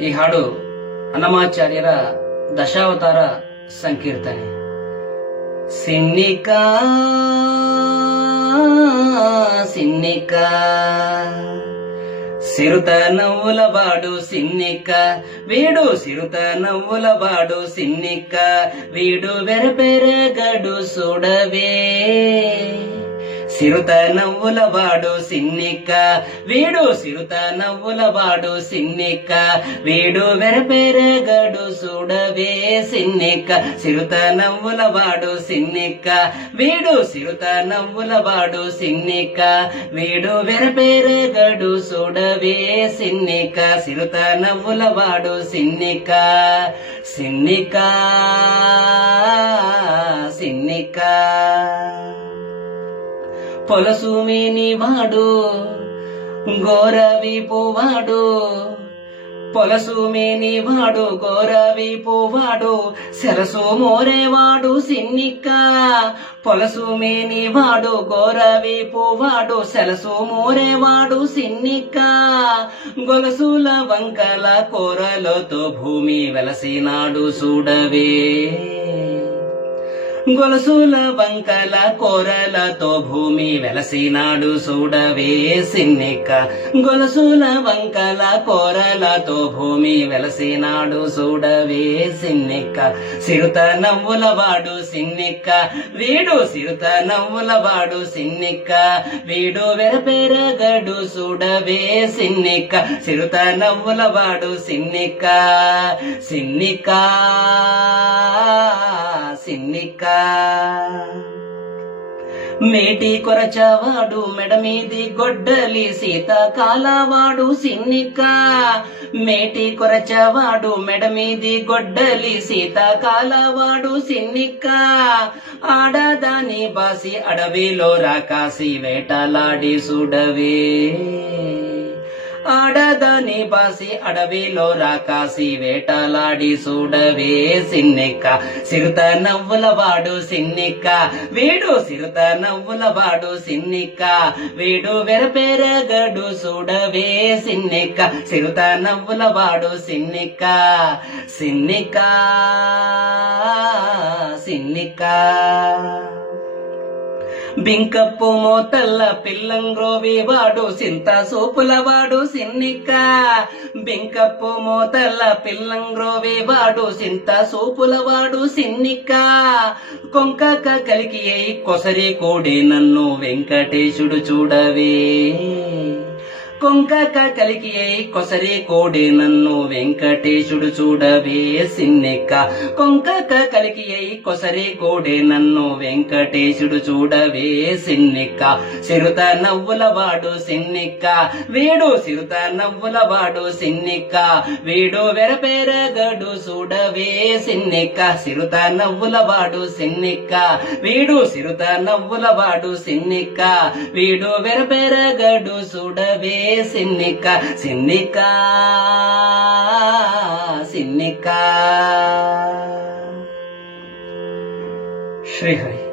ಈ ಹಾಡು ಅನ್ನಮಾಚಾರ್ಯರ ದಶಾವತಾರ ಸಂಕೀರ್ತನೆ ಸಿನ್ನಿಕ ಸಿನ್ನಿಕ సిరుత నవ్వుల బాడు సిన్నిక్క వీడు సిరుత నవ్వుల బాడు సిన్నిక్క వీడు వెరపెరగడు సుడవే సిరుత నవ్వుల వాడు సిన్నిక్క. వీడు సిరుత నవ్వుల వాడు సిన్నిక్క. వీడు వెరపెరగడు చూడవే సిన్నిక్క. సిరుత నవ్వుల వాడు సిన్నిక్క. వీడు సిరుత నవ్వుల వాడు సిన్నిక్క. వీడు వెరపెరగడు చూడవే సిన్నిక సిరుత నవ్వుల వాడు సిన్నిక సిన్నిక సిన్నిక పొలసుమేని వాడు గోరవి పోవాడు పొలసుమేని వాడు గోరవి పోవాడు సెరసు మోరేవాడు సిన్నిక్క. పొలసుమేని వాడు గోరవి పోవాడు సెలసు మోరేవాడు సిన్నిక్క. గొలసుల వంకల కూరలతో భూమి వెలసినాడు చూడవే. గొలుసుల వంకల కోరలతో భూమి వెలసినాడు చూడవే సిన్నిక. గొలుసుల వంకల కోరలతో భూమి వెలసినాడు చూడవే సిన్నిక. సిరుత నవ్వుల వాడు సిన్నిక్క వీడు సిరుత నవ్వుల వాడు సిన్నిక్క వీడు వెరపెరగడు చూడవే సిన్నిక్క సిరుత నవ్వుల వాడు సిన్నిక్క సిన్నిక. సిన్నిక. మేటి కొరచవాడు మెడమీది గొడ్డలి శీతాకాలవాడు సిన్నిక. మేటి కొరచవాడు మెడమీది గొడ్డలి శీతాకాలవాడు సిన్నిక. ఆడదాని బాసి అడవిలో రాకాసి వేటలాడి సుడవే. ఆడదని బాసి అడవిలో రాకాసి వేటలాడి చూడవే సిన్నిక్క సిరుత నవ్వుల వాడు సిన్నిక్క వీడు సిరుత నవ్వుల వాడు సిన్నిక్క వీడు వెరపెరగడు చూడవే సిన్నిక్క సిరుత నవ్వుల వాడు సిన్నిక్క సిన్నిక్క సిన్నిక్క బింకప్పు మోతల్ల పిల్లంగ్రోవి వాడు సింత సూపుల వాడు సిన్నిక్క. బింకప్పు మోతల్ల పిల్లంగ్రోవి వాడు సింత సూపుల వాడు సిన్నిక్క. కొంకక కలికి అయి కొసరి కోడి నన్ను వెంకటేశుడు చూడవే. కొంకక కలికియై కొసరి కోడి నన్ను వెంకటేశుడు చూడవే సిన్నిక్క. కొంకక కలికియై కొసరి కోడి నన్ను వెంకటేశుడు చూడవే సిన్నిక్క. సిరుత నవ్వుల వాడు సిన్నిక్క. వీడు సిరుత నవ్వుల వాడు సిన్నిక్క. వీడు వెరపేరగడు చూడవే సిన్నిక్క. సిరుత నవ్వుల వాడు సిన్నిక్క. వీడు సిరుత నవ్వుల వాడు సిన్నిక్క. వీడు వెరపేరగడు చూడవే sinika sinika sinika shri